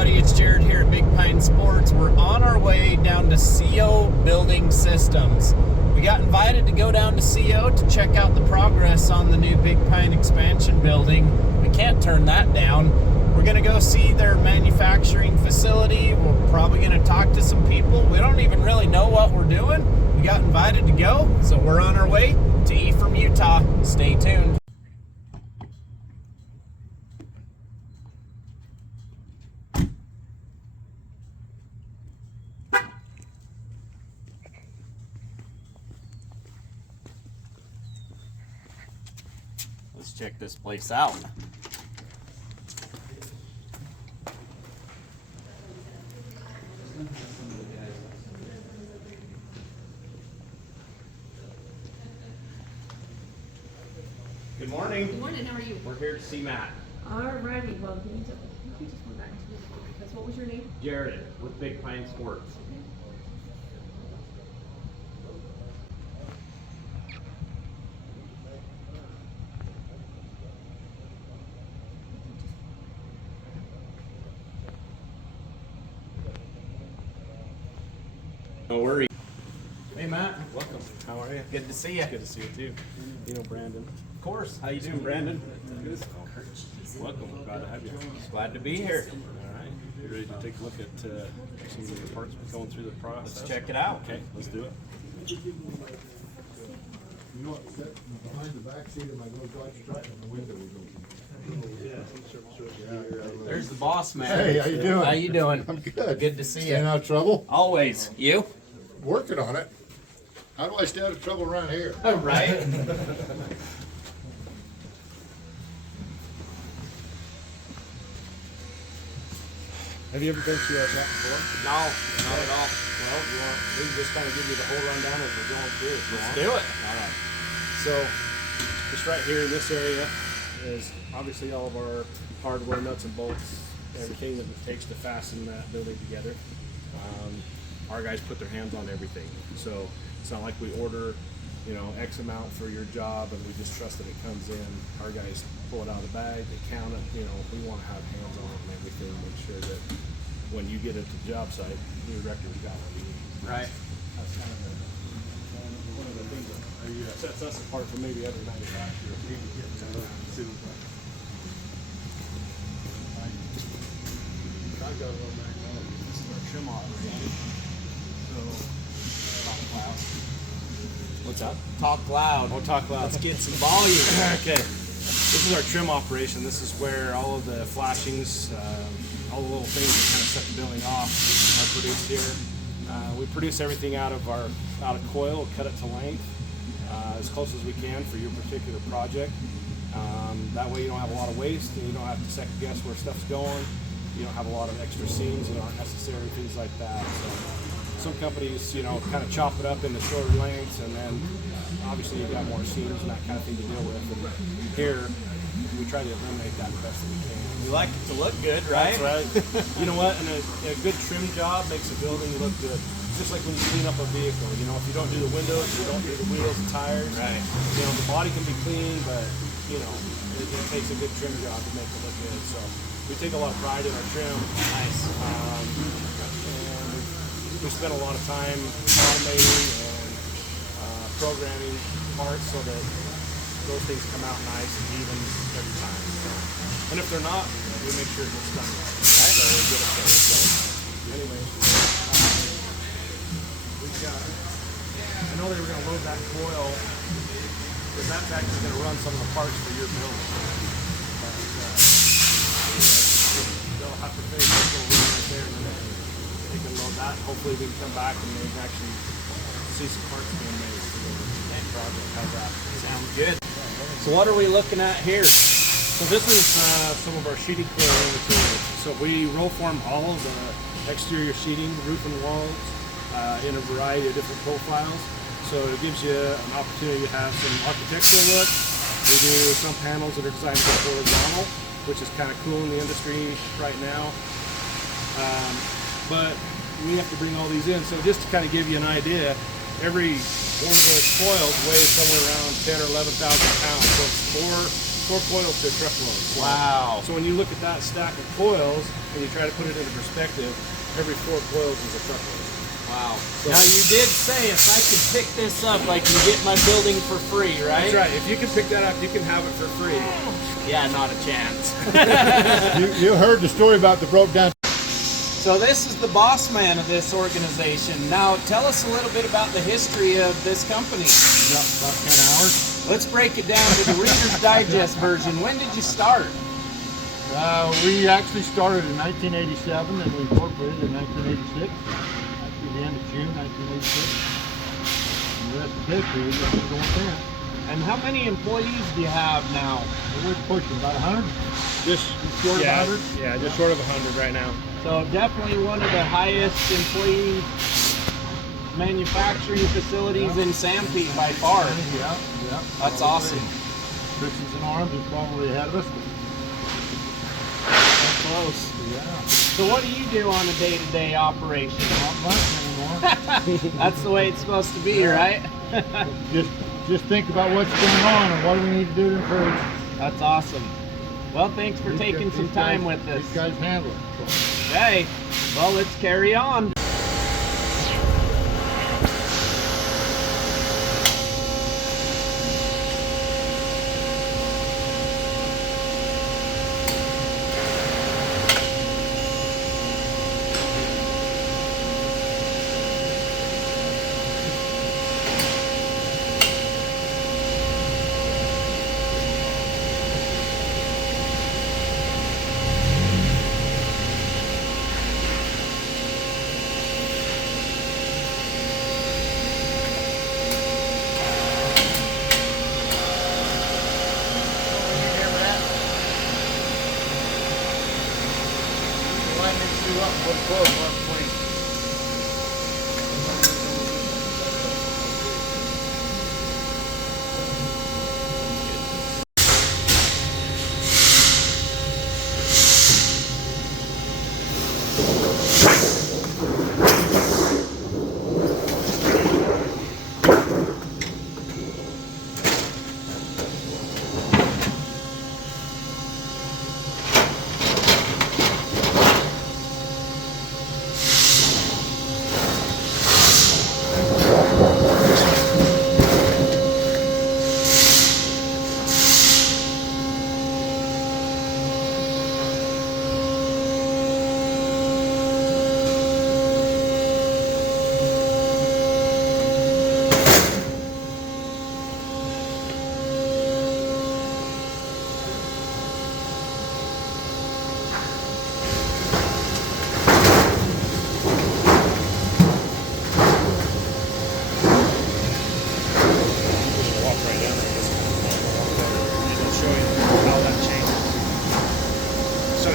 everybody, it's Jared here at Big Pine Sports. We're on our way down to CO Building Systems. We got invited to go down to CO to check out the progress on the new Big Pine expansion building. We can't turn that down. We're going to go see their manufacturing facility. We're probably going to talk to some people. We don't even really know what we're doing. We got invited to go, so we're on our way to Ephraim, Utah. Stay tuned. Let's check this place out. Good morning. Good morning, how are you? We're here to see Matt. Alrighty, well, you need to just go back to me because what was your name? Jared with Big Pine Sports. No worries. Hey Matt, welcome. How are you? Good to see you. Good to see you too. You know Brandon. Of course. How you doing, Brandon? Good. Welcome. Glad to have you. Glad to be here. All right. You ready to take a look at some of the parts going through the process? Let's check it out. Okay, let's do it. You know what, behind the back seat of my little Dodge truck and the window was open. There's the boss man. Hey, how you doing? How you doing? I'm good. Good to see Staying you. out of trouble? Always. You? Working on it. How do I stay out of trouble around here? Right. Have you ever been to that before? No, not at all. Well, we can just kind of give you the whole rundown as we're going through. If you Let's want. do it. All right. So, just right here in this area is obviously all of our hardware, nuts and bolts, everything that it takes to fasten that building together. Our guys put their hands on everything. So it's not like we order, X amount for your job and we just trust that it comes in. Our guys pull it out of the bag, they count it. We want to have hands on it and everything, make sure that when you get it to the job site, your record's got what you need. Right. That's kind of one of the things that sets us apart from maybe other manufacturers. I've got a little magnetic. This is our trim operation. So, talk loud. What's up? Talk loud. Oh, talk loud. Let's get some volume. Okay. This is our trim operation. This is where all of the flashings, all the little things that kind of set the building off are produced here. We produce everything out of coil, cut it to length as close as we can for your particular project. That way you don't have a lot of waste and you don't have to second guess where stuff's going. You don't have a lot of extra seams that aren't necessary, things like that. So some companies, kind of chop it up into shorter lengths, and then obviously you've got more seams and that kind of thing to deal with. And here, we try to eliminate that the best that we can. You like it to look good, right? That's right. You know what? And a good trim job makes a building look good. Just like when you clean up a vehicle. If you don't do the windows, you don't do the wheels and tires. Right. The body can be clean, but it takes a good trim job to make it look good. So we take a lot of pride in our trim. Nice. And we spend a lot of time automating and programming parts so that those things come out nice and even every time. And if they're not, we make sure it gets done right. So we get it there. So anyway, we've got. I know they were going to load that coil because that's actually going to run some of the parts for your building. But they'll have to finish this little run right there, and then they can load that. Hopefully, we can come back and they can actually see some parts being made for the project. How's that? Sounds good. So what are we looking at here? So this is some of our sheeting coil materials. So we roll form all of the exterior sheeting, roof and walls in a variety of different profiles. So it gives you an opportunity to have some architectural look. We do some panels that are designed to go horizontal, which is kind of cool in the industry right now. But we have to bring all these in. So just to kind of give you an idea, every one of those coils weighs somewhere around 10 or 11,000 pounds. So it's 4 4 coils to a truckload. Wow. So when you look at that stack of coils and you try to put it into perspective, every 4 coils is a truckload. Wow. Now you did say if I could pick this up, I can get my building for free, right? That's right. If you can pick that up, you can have it for free. Yeah, not a chance. You heard the story about the broke down. So this is the boss man of this organization. Now tell us a little bit about the history of this company. Yep, about 10 hours. Let's break it down to the Reader's Digest version. When did you start? We actually started in 1987 and we incorporated in 1986. Actually the end of June 1986. And the rest of history is just going there. And how many employees do you have now? We're pushing about 100. Just short of yeah, 100? Yeah, just short of 100 right now. So definitely one of the highest employee manufacturing facilities in Sanpete by far. Yeah. That's awesome. Christensen and Arms is probably ahead of us. That's close. Yeah. So what do you do on a day-to-day operation? Not much anymore. That's the way it's supposed to be, right? just think about what's going on and what do we need to do to improve. That's awesome. Well, thanks for taking some time with us. These guys handle it. So. Okay, well, let's carry on.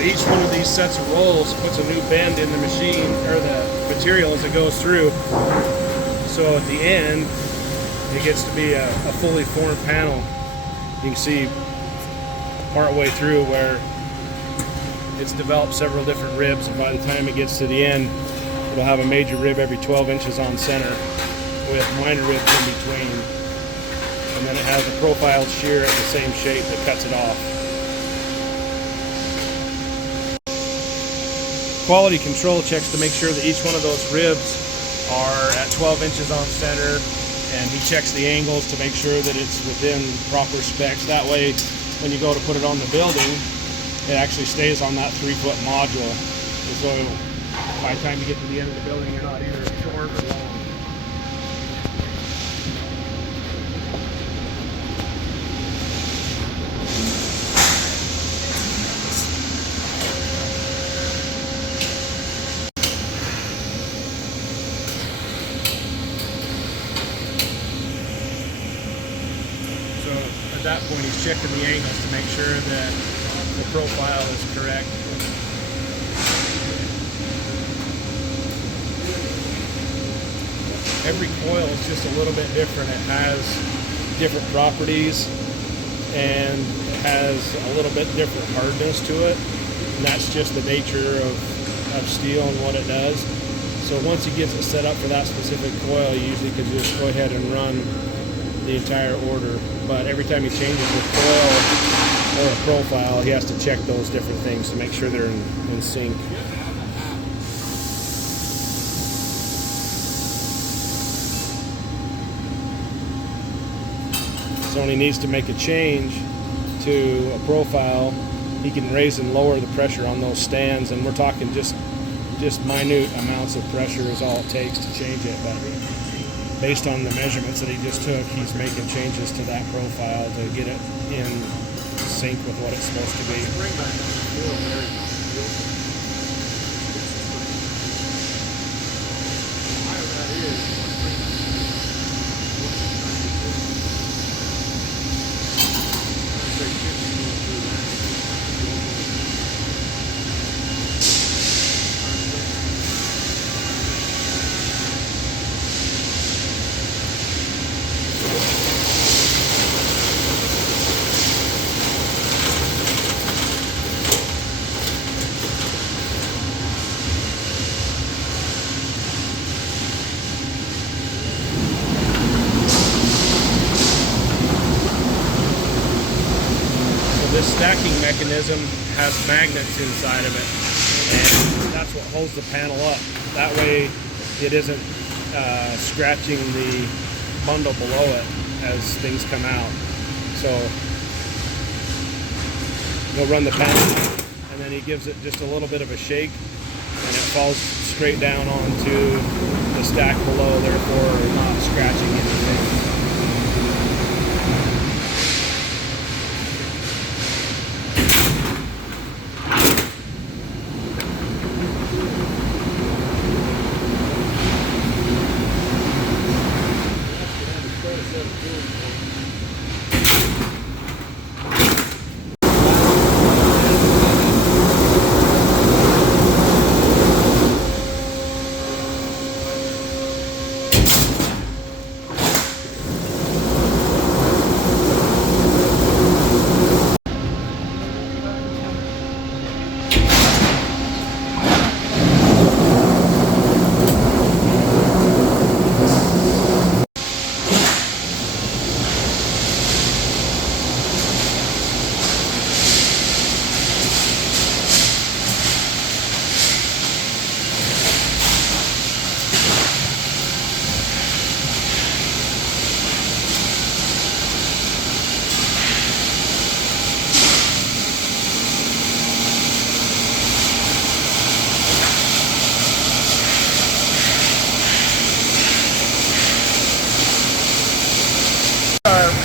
Each one of these sets of rolls puts a new bend in the machine or the material as it goes through. So at the end, it gets to be a fully formed panel. You can see part way through where it's developed several different ribs, and by the time it gets to the end, it'll have a major rib every 12 inches on center with minor ribs in between. And then it has a profiled shear at the same shape that cuts it off. Quality control checks to make sure that each one of those ribs are at 12 inches on center, and he checks the angles to make sure that it's within proper specs. That way, when you go to put it on the building, it actually stays on that 3-foot module. And so by the time you get to the end of the building, you're not either short or long. At that point, he's checking the angles to make sure that the profile is correct. Every coil is just a little bit different. It has different properties and it has a little bit different hardness to it. And that's just the nature of steel and what it does. So once he gets it set up for that specific coil, you usually can just go ahead and run the entire order. But every time he changes the coil, or a profile, he has to check those different things to make sure they're in sync. So when he needs to make a change to a profile, he can raise and lower the pressure on those stands, and we're talking just minute amounts of pressure is all it takes to change it. But based on the measurements that he just took, he's making changes to that profile to get it in sync with what it's supposed to be. This stacking mechanism has magnets inside of it, and that's what holds the panel up. That way it isn't scratching the bundle below it as things come out. So he'll run the panel, and then he gives it just a little bit of a shake, and it falls straight down onto the stack below, therefore not scratching anything.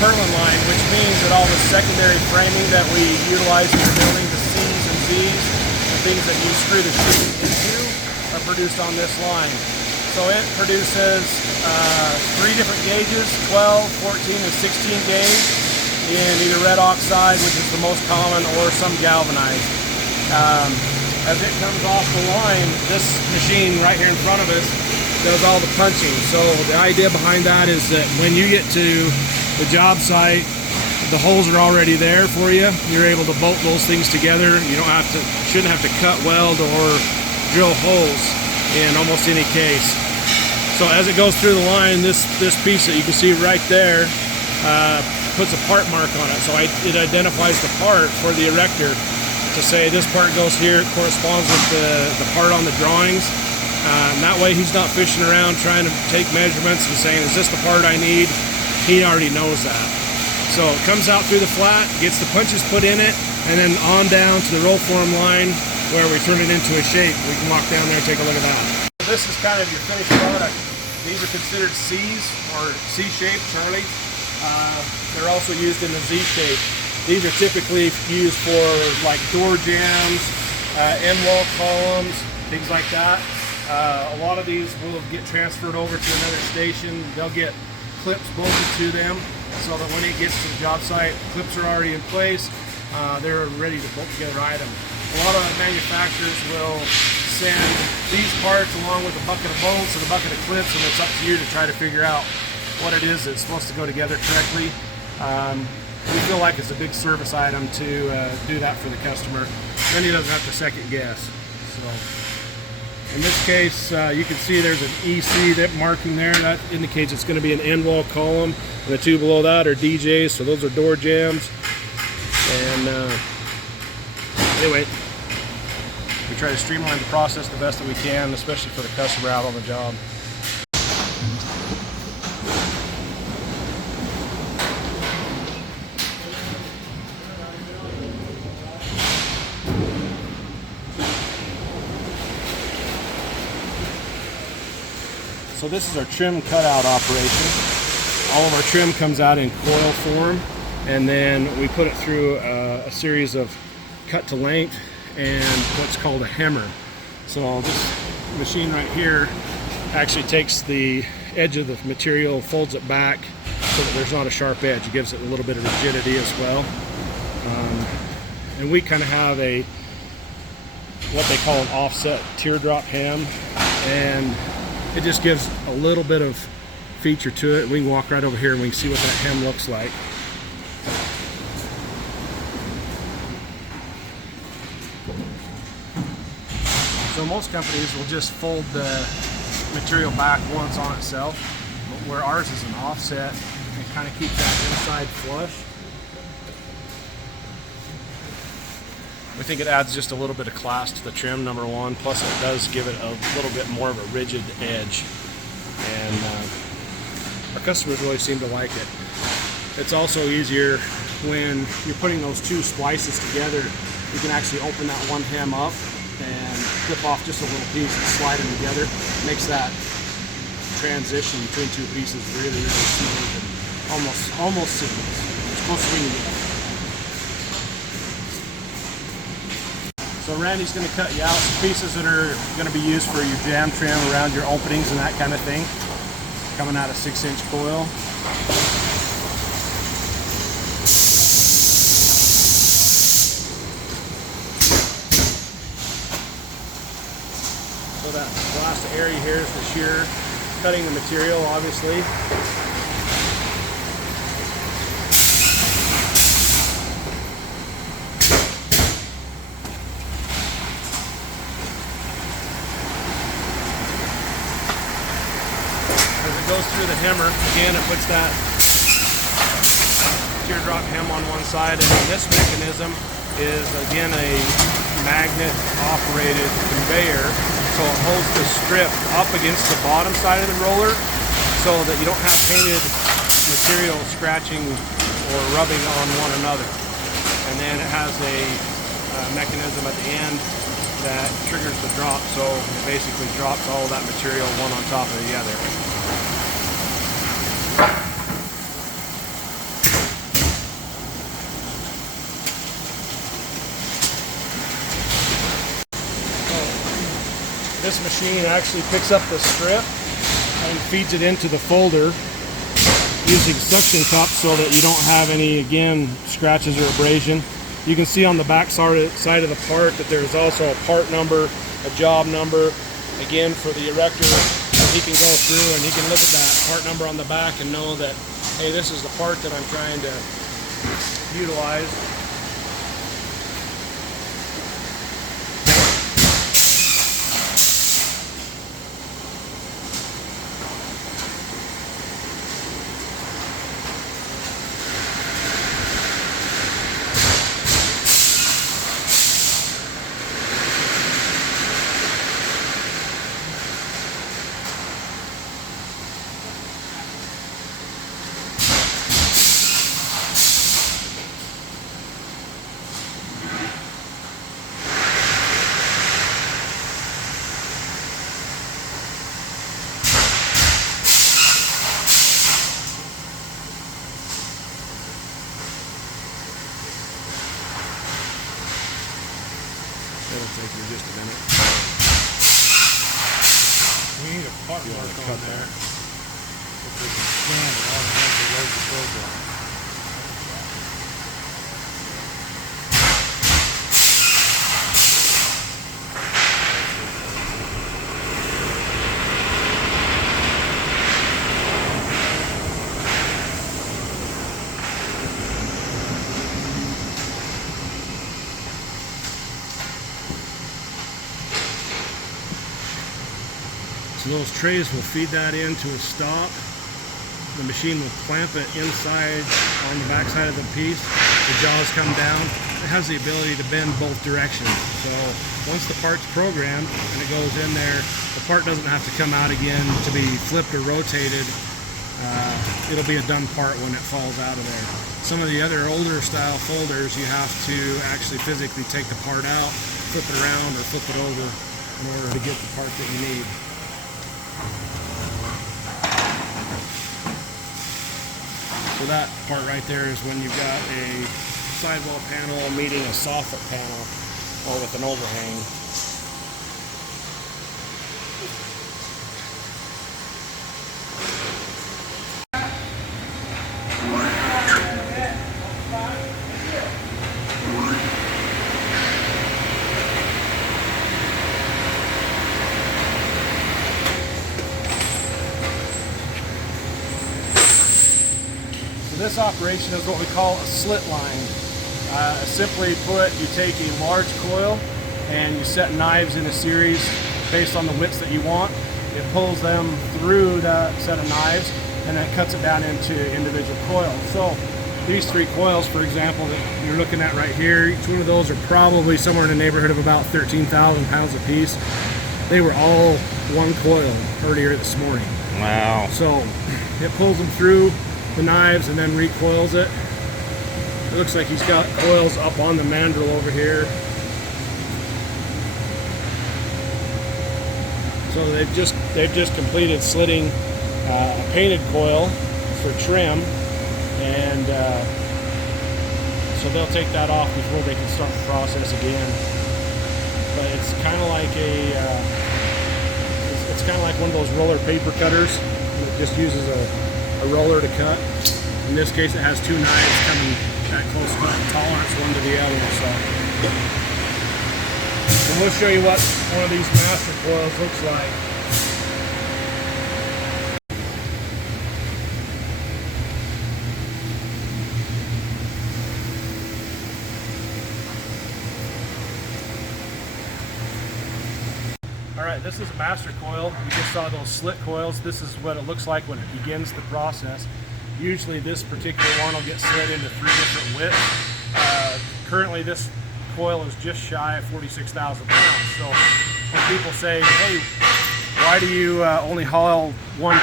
Purlin line, which means that all the secondary framing that we utilize in the building, the C's and Z's, the things that you screw the sheeting into, are produced on this line. So it produces 3 different gauges, 12, 14, and 16 gauge in either red oxide, which is the most common, or some galvanized. As it comes off the line, this machine right here in front of us does all the punching. So the idea behind that is that when you get to the job site, the holes are already there for you. You're able to bolt those things together. You shouldn't have to cut, weld, or drill holes in almost any case. So as it goes through the line, this piece that you can see right there puts a part mark on it. So it identifies the part for the erector to say this part goes here. It corresponds with the part on the drawings. And that way he's not fishing around trying to take measurements and saying, is this the part I need? He already knows that. So it comes out through the flat, gets the punches put in it, and then on down to the roll form line where we turn it into a shape. We can walk down there and take a look at that. This is kind of your finished product. These are considered C's, or C-shape, Charlie. They're also used in the Z-shape. These are typically used for like door jams, end wall columns, things like that. A lot of these will get transferred over to another station. They'll get clips bolted to them so that when it gets to the job site, clips are already in place. They're ready to bolt together item. A lot of manufacturers will send these parts along with a bucket of bolts and a bucket of clips, and it's up to you to try to figure out what it is that's supposed to go together correctly. We feel like it's a big service item to do that for the customer. Then he doesn't have to second guess. So in this case, you can see there's an EC that marking there. That indicates it's going to be an end wall column. And the two below that are DJs, so those are door jams. And anyway, we try to streamline the process the best that we can, especially for the customer out on the job. So this is our trim cutout operation. All of our trim comes out in coil form, and then we put it through a series of cut to length and what's called a hammer. So this machine right here actually takes the edge of the material, folds it back so that there's not a sharp edge. It gives it a little bit of rigidity as well. And we kind of have what they call an offset teardrop hem, and it just gives a little bit of feature to it. We can walk right over here and we can see what that hem looks like. So most companies will just fold the material back once on itself, but where ours is an offset, it kind of keeps that inside flush. We think it adds just a little bit of class to the trim, number one, plus it does give it a little bit more of a rigid edge. And our customers really seem to like it. It's also easier when you're putting those two splices together. You can actually open that one hem up and clip off just a little piece and slide them together. It makes that transition between two pieces really, really smooth and almost seamless. As close as we can get. So Randy's going to cut you out some pieces that are going to be used for your jam trim around your openings and that kind of thing. Coming out of 6-inch coil. So that last area here is the shear cutting the material, obviously. Goes through the hammer. Again, it puts that teardrop hem on one side, and then this mechanism is again a magnet operated conveyor, so it holds the strip up against the bottom side of the roller so that you don't have painted material scratching or rubbing on one another. And then it has a mechanism at the end that triggers the drop, so it basically drops all of that material one on top of the other. This machine actually picks up the strip and feeds it into the folder using suction cups so that you don't have any, again, scratches or abrasion. You can see on the back side of the part that there's also a part number, a job number. Again, for the erector, he can go through and he can look at that part number on the back and know that, hey, this is the part that I'm trying to utilize. It'll take you just a minute. We need a part You mark wanna on cut there. that? If we can scan it, automatically load the program. So those trays will feed that into a stop. the machine will clamp it inside on the back side of the piece. The jaws come down. It has the ability to bend both directions. So once the part's programmed and it goes in there, the part doesn't have to come out again to be flipped or rotated. It'll be a done part when it falls out of there. Some of the other older style folders, you have to actually physically take the part out, flip it around or flip it over in order to get the part that you need. So that part right there is when you've got a sidewall panel meeting a soffit panel, or with an overhang. This operation is what we call a slit line. Simply put, you take a large coil and you set knives in a series based on the widths that you want. It pulls them through that set of knives and then cuts it down into individual coils. So these 3 coils, for example, that you're looking at right here, each one of those are probably somewhere in the neighborhood of about 13,000 pounds a piece. They were all one coil earlier this morning. Wow. So it pulls them through the knives and then recoils it. It looks like he's got coils up on the mandrel over here. So they've just completed slitting a painted coil for trim, and so they'll take that off before they can start the process again. But it's kind of like it's kind of like one of those roller paper cutters. It just uses a roller to cut. In this case, it has 2 knives coming at close tolerance one to the other. And we'll show you what one of these master coils looks like. Alright, this is a master coil. You just saw those slit coils. This is what it looks like when it begins the process. Usually this particular one will get slit into 3 different widths. Currently this coil is just shy of 46,000 pounds. So when people say, hey, why do you only haul one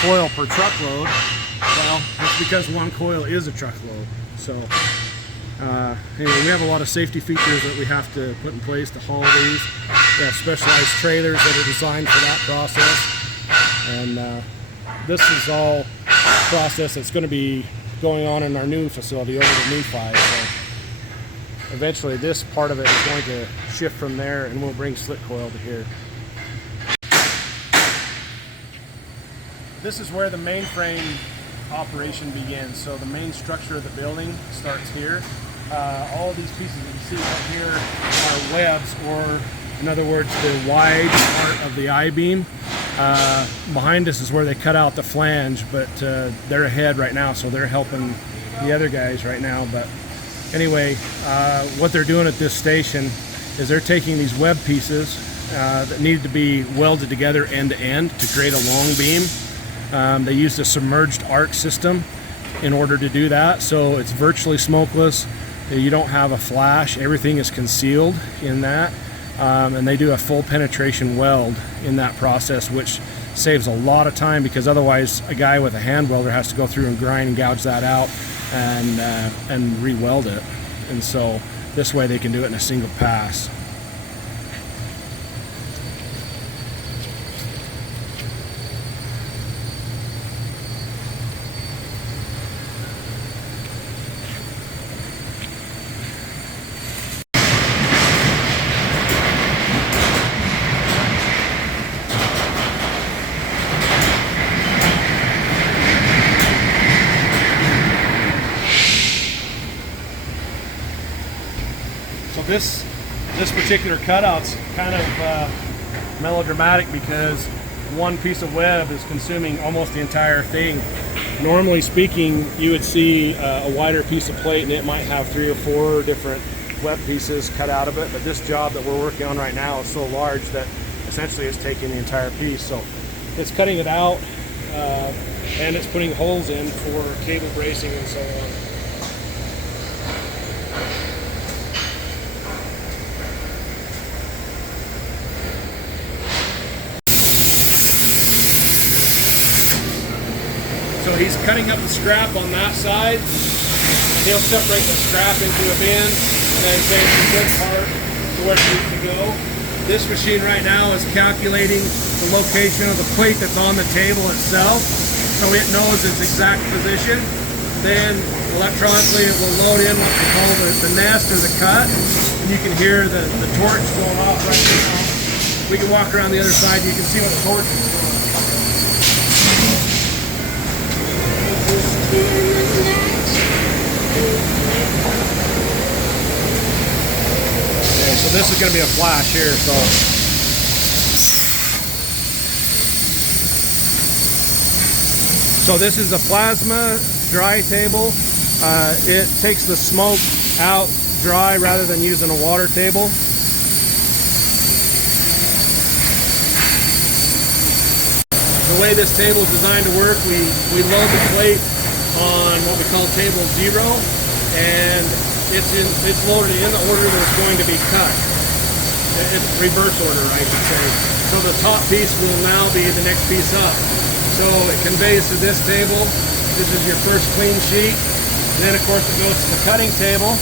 coil per truckload? Well, it's because one coil is a truckload. So anyway, we have a lot of safety features that we have to put in place to haul these. We have specialized trailers that are designed for that process. And this is all process that's going to be going on in our new facility over to Nephi. So eventually this part of it is going to shift from there and we'll bring slit coil to here. This is where the mainframe operation begins. So the main structure of the building starts here. All of these pieces that you see right here are webs, or in other words, the wide part of the I-beam. Behind us is where they cut out the flange, but they're ahead right now, so they're helping the other guys right now. But anyway, what they're doing at this station is they're taking these web pieces that need to be welded together end to end to create a long beam. They used a submerged arc system in order to do that, so it's virtually smokeless. You don't have a flash. Everything is concealed in that. And they do a full penetration weld in that process, which saves a lot of time, because otherwise a guy with a hand welder has to go through and grind and gouge that out and re-weld it. And so this way they can do it in a single pass. This particular cutout's kind of melodramatic, because one piece of web is consuming almost the entire thing. Normally speaking, you would see a wider piece of plate and it might have 3 or 4 different web pieces cut out of it, but this job that we're working on right now is so large that essentially it's taking the entire piece. So it's cutting it out and it's putting holes in for cable bracing and so on. So he's cutting up the scrap on that side, and he'll separate the scrap into a bin, and then say it's a good part to where it needs to go. This machine right now is calculating the location of the plate that's on the table itself, so it knows its exact position. Then electronically it will load in what they call the nest or the cut, and you can hear the torch going off right now. We can walk around the other side, you can see what the torch is doing. Okay, so this is going to be a flash here. So this is a plasma dry table. It takes the smoke out dry rather than using a water table. The way this table is designed to work, we load the plate on what we call table 0, and it's loaded in the order that it's going to be cut. It's reverse order, I should say. So the top piece will now be the next piece up. So it conveys to this table. This is your first clean sheet. Then of course it goes to the cutting table,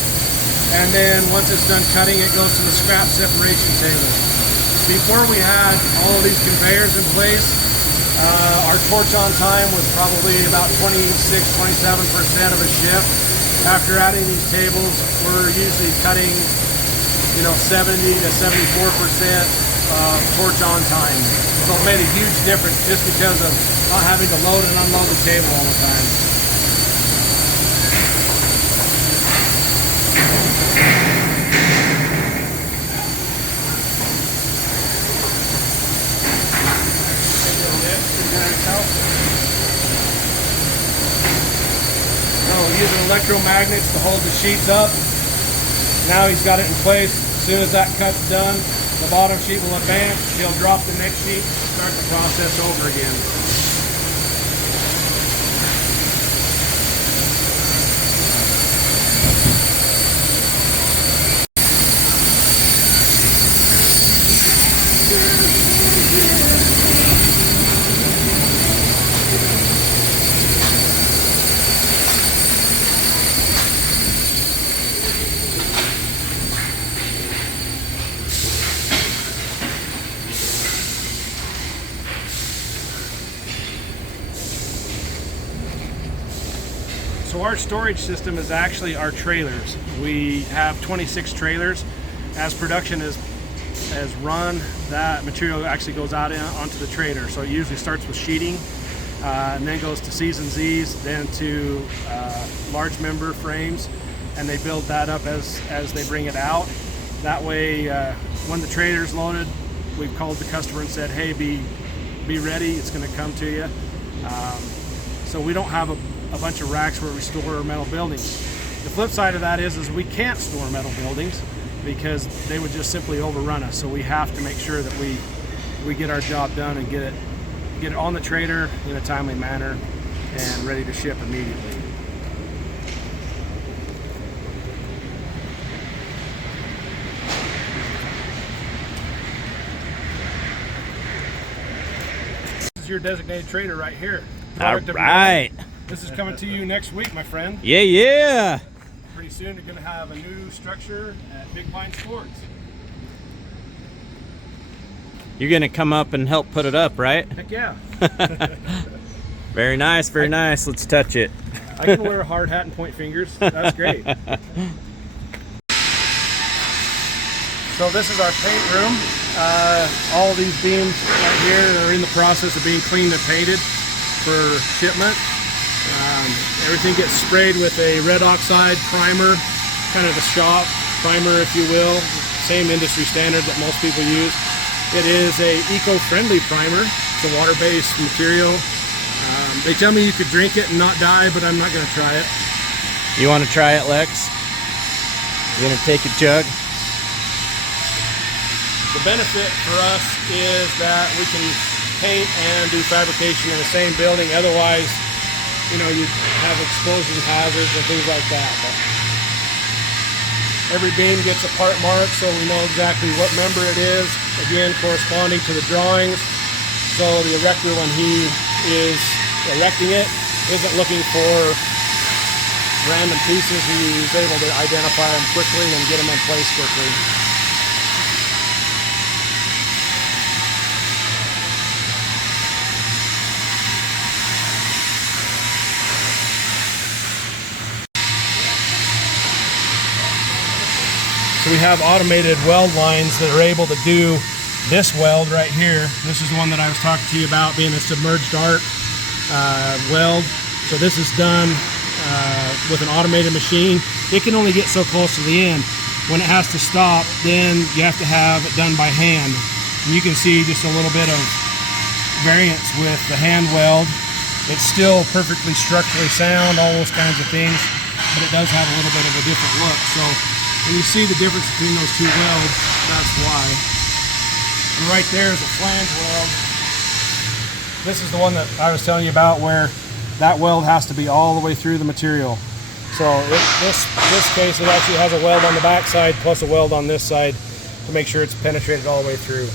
and then once it's done cutting, it goes to the scrap separation table. Before we had all of these conveyors in place, our torch on time was probably about 26-27% of a shift. After adding these tables, we're usually cutting, 70 to 74% torch on time. So it made a huge difference just because of not having to load and unload the table all the time. Using electromagnets to hold the sheets up. Now he's got it in place. As soon as that cut's done, the bottom sheet will advance. He'll drop the next sheet and start the process over again. So our storage system is actually our trailers. We have 26 trailers. As production is run, that material actually goes out onto the trailer. So it usually starts with sheeting, and then goes to C's and Z's, then to large member frames, and they build that up as they bring it out. That way, when the trailer's loaded, we've called the customer and said, hey, be ready, it's going to come to you. So we don't have a bunch of racks where we store metal buildings. The flip side of that is we can't store metal buildings because they would just simply overrun us. So we have to make sure that we get our job done and get it on the trailer in a timely manner and ready to ship immediately. This is your designated trailer right here. All right. This is coming to you next week, my friend. Yeah. Pretty soon you're going to have a new structure at Big Pine Sports. You're going to come up and help put it up, right? Heck yeah. Very nice, very nice. Let's touch it. I can wear a hard hat and point fingers. That's great. So this is our paint room. All of these beams right here are in the process of being cleaned and painted for shipment. Everything gets sprayed with a red oxide primer, kind of a shop primer, if you will, same industry standard that most people use. It is a eco-friendly primer. It's a water-based material. They tell me you could drink it and not die, but I'm not going to try it. You want to try it, Lex? You going to take a jug? The benefit for us is that we can paint and do fabrication in the same building. Otherwise, you know, you'd have explosion hazards and things like that. But every beam gets a part mark, so we know exactly what member it is, again, corresponding to the drawings. So the erector, when he is erecting it, isn't looking for random pieces. He's able to identify them quickly and get them in place quickly. So we have automated weld lines that are able to do this weld right here. This is the one that I was talking to you about, being a submerged arc weld. So this is done with an automated machine. It can only get so close to the end. When it has to stop, then you have to have it done by hand. And you can see just a little bit of variance with the hand weld. It's still perfectly structurally sound, all those kinds of things, but it does have a little bit of a different look. So when you see the difference between those two welds, that's why. And right there is a flange weld. This is the one that I was telling you about, where that weld has to be all the way through the material. So this case, it actually has a weld on the back side plus a weld on this side to make sure it's penetrated all the way through.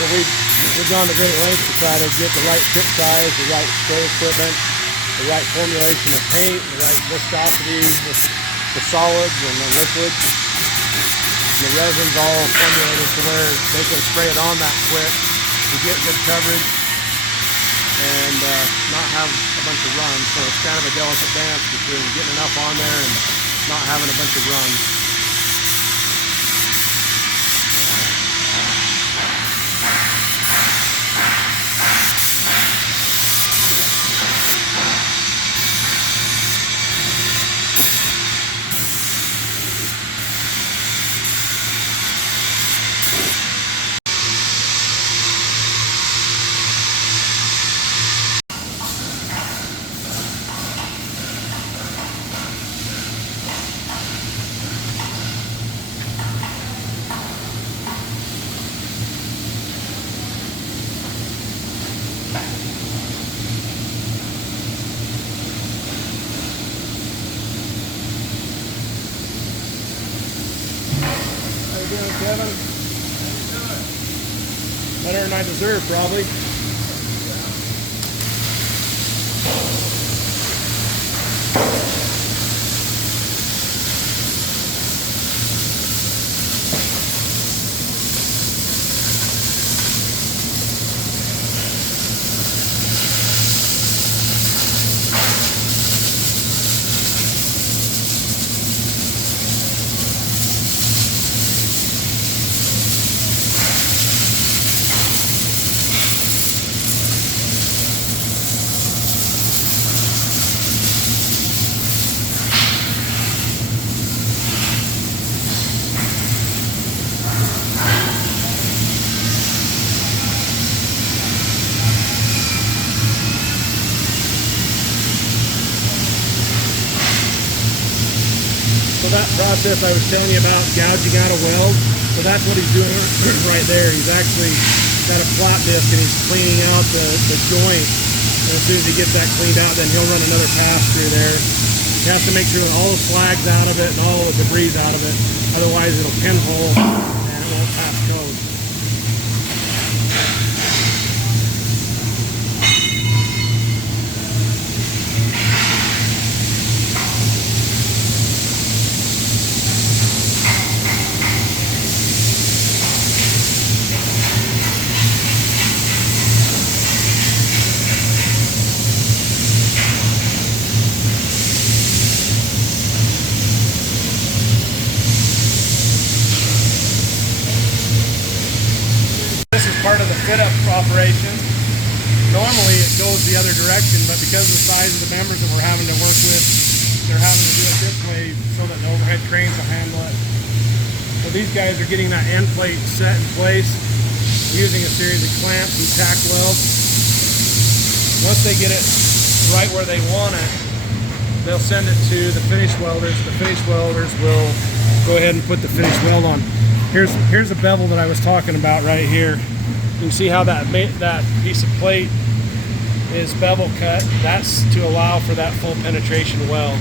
So we've gone to great lengths to try to get the right tip size, the right spray equipment, the right formulation of paint, the right viscosity with the solids and the liquids. And the resin's all formulated to where they can spray it on that quick to get good coverage and not have a bunch of runs. So it's kind of a delicate dance between getting enough on there and not having a bunch of runs. Kevin? Better than I deserve, probably. That process I was telling you about, gouging out a weld, so that's what he's doing right there. He's actually got a flat disc and he's cleaning out the joint. And as soon as he gets that cleaned out, then he'll run another pass through there. He has to make sure that all the slag's out of it and all the debris out of it. Otherwise it'll pinhole and it won't pass code. part of the fit-up operation. Normally it goes the other direction, but because of the size of the members that we're having to work with, they're having to do it this way so that the overhead cranes will handle it. So these guys are getting that end plate set in place using a series of clamps and tack welds. Once they get it right where they want it, they'll send it to the finish welders. The finish welders will go ahead and put the finish weld on. Here's a bevel that I was talking about right here. You can see how that piece of plate is bevel cut. That's to allow for that full penetration weld.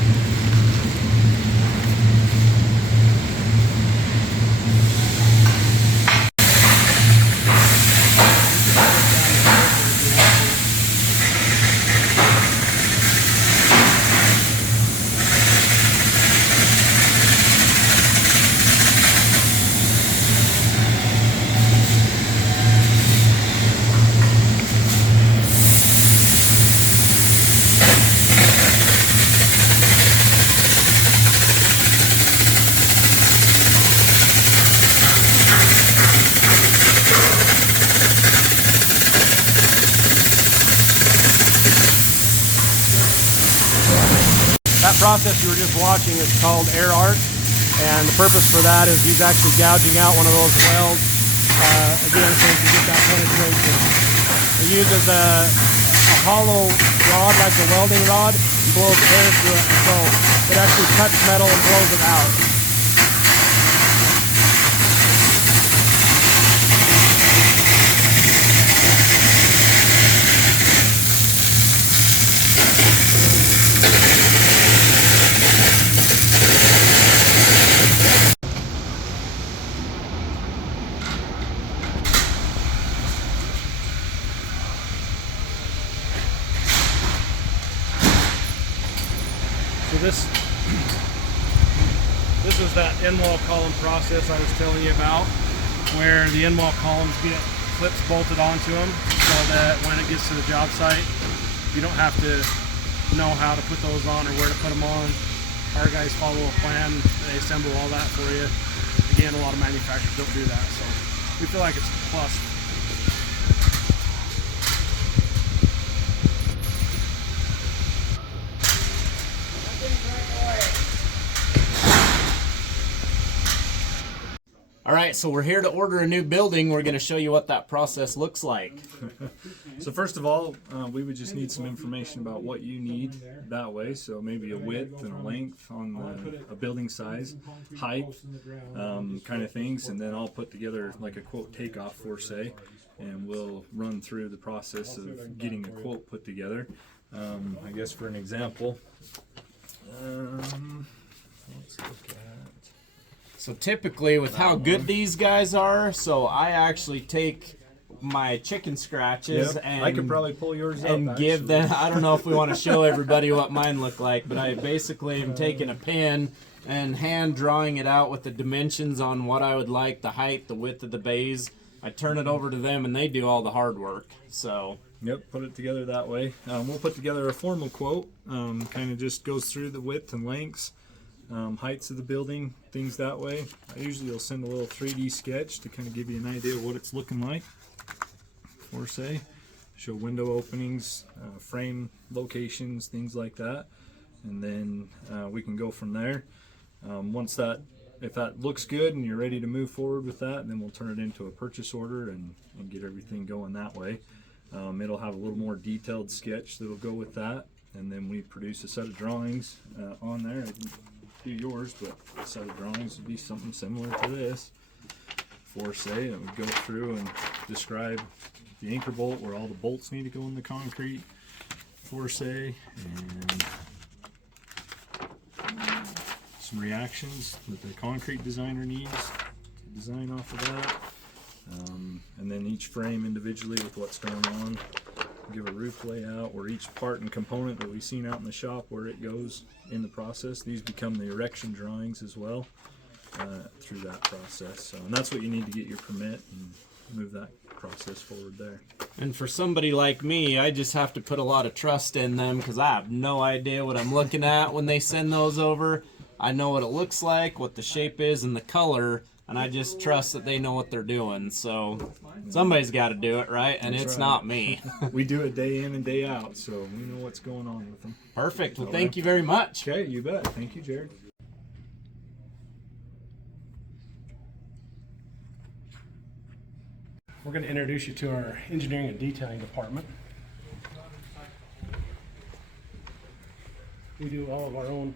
That process you were just watching is called air arc, and the purpose for that is he's actually gouging out one of those welds, again, so you can get that penetration. He uses a hollow rod like a welding rod and blows air through it, so it actually cuts metal and blows it out. So this is that end wall column process I was telling you about, where the end wall columns get clips bolted onto them so that when it gets to the job site, you don't have to know how to put those on or where to put them on. Our guys follow a plan, they assemble all that for you. Again, a lot of manufacturers don't do that, so we feel like it's a plus. All right, so we're here to order a new building. We're going to show you what that process looks like. So first of all, we would just need some information about what you need that way. So maybe a width and a length on a building size, height, kind of things. And then I'll put together like a quote takeoff for say, and we'll run through the process of getting a quote put together. I guess for an example, let's look at. So typically with how good these guys are, so I actually take my chicken scratches and I could probably pull yours up and give them, I don't know if we want to show everybody what mine look like, but I basically am taking a pen and hand drawing it out with the dimensions on what I would like, the height, the width of the bays. I turn it over to them and they do all the hard work. So yep, put it together that way. We'll put together a formal quote, kind of just goes through the width and lengths, heights of the building, things that way. I usually will send a little 3D sketch to kind of give you an idea of what it's looking like, or say, show window openings, frame locations, things like that, and then we can go from there. Once that, if that looks good and you're ready to move forward with that, then we'll turn it into a purchase order and get everything going that way. It'll have a little more detailed sketch that'll go with that, and then we produce a set of drawings on there. I can do yours, but a set of drawings would be something similar to this. For say, it would go through and describe the anchor bolt, where all the bolts need to go in the concrete, for say, and some reactions that the concrete designer needs to design off of that. And then each frame individually with what's going on, give a roof layout, or each part and component that we've seen out in the shop, where it goes in the process. These become the erection drawings as well through that process. So, and that's what you need to get your permit and move that process forward there. And for somebody like me, I just have to put a lot of trust in them because I have no idea what I'm looking at when they send those over. I know what it looks like, what the shape is, and the color. and I just trust that they know what they're doing. So somebody's got to do it, right? And it's not me. We do it day in and day out, so we know what's going on with them. Perfect. Well, thank you very much. Okay, you bet. Thank you, Jared. We're going to introduce you to our engineering and detailing department. We do all of our own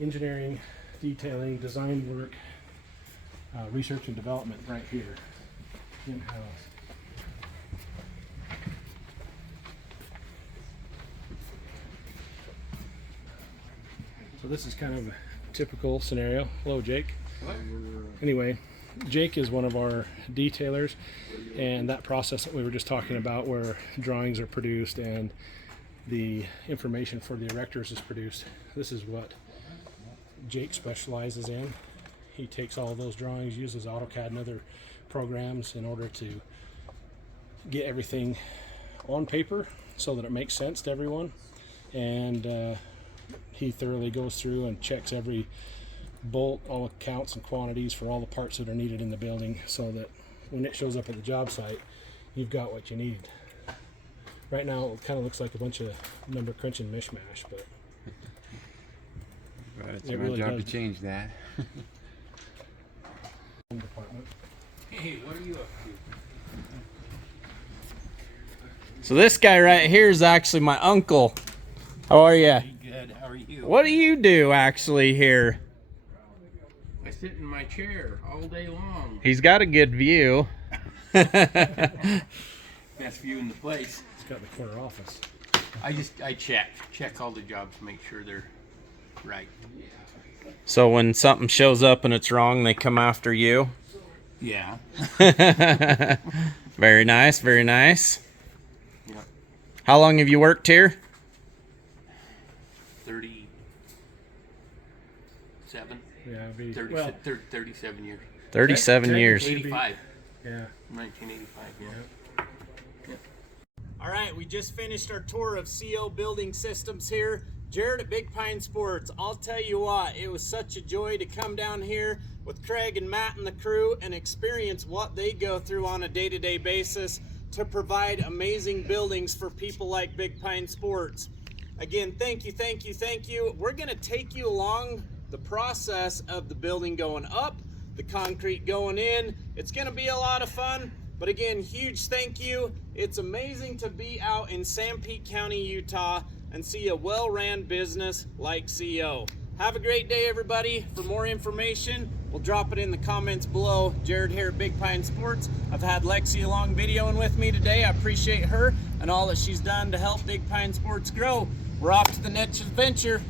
engineering, detailing, design work, research and development right here in-house. So this is kind of a typical scenario. Hello, Jake. Anyway, Jake is one of our detailers, and that process that we were just talking about where drawings are produced and the information for the erectors is produced, this is what Jake specializes in. He takes all those drawings, uses AutoCAD and other programs in order to get everything on paper so that it makes sense to everyone, and he thoroughly goes through and checks every bolt, all counts and quantities for all the parts that are needed in the building, so that when it shows up at the job site, you've got what you need. Right now it kind of looks like a bunch of number crunching mishmash, but well, it's it my really job does. to change that. Department. Hey, what are you up to? So this guy right here is actually my uncle. How are you? Good. How are you? What do you do actually here? I sit in my chair all day long. He's got a good view. Best view in the place. It's got the corner office. I check all the jobs, make sure they're right. So when something shows up and it's wrong, they come after you. Yeah. Very nice, very nice. Yeah. How long have you worked here? 37. Yeah, it'd be, 37 years. 37 years. technically- 85. yeah. 1985. Yeah. All right, we just finished our tour of CO Building Systems here. Jared at Big Pine Sports, I'll tell you what, it was such a joy to come down here with Craig and Matt and the crew and experience what they go through on a day-to-day basis to provide amazing buildings for people like Big Pine Sports. Again, thank you, thank you, thank you. We're gonna take you along the process of the building going up, the concrete going in. It's gonna be a lot of fun. But again, huge thank you. It's amazing to be out in Sanpete County, Utah, and see a well-ran business like CO. Have a great day, everybody. For more information, we'll drop it in the comments below. Jared here at Big Pine Sports. I've had Lexi along videoing with me today. I appreciate her and all that she's done to help Big Pine Sports grow. We're off to the next adventure.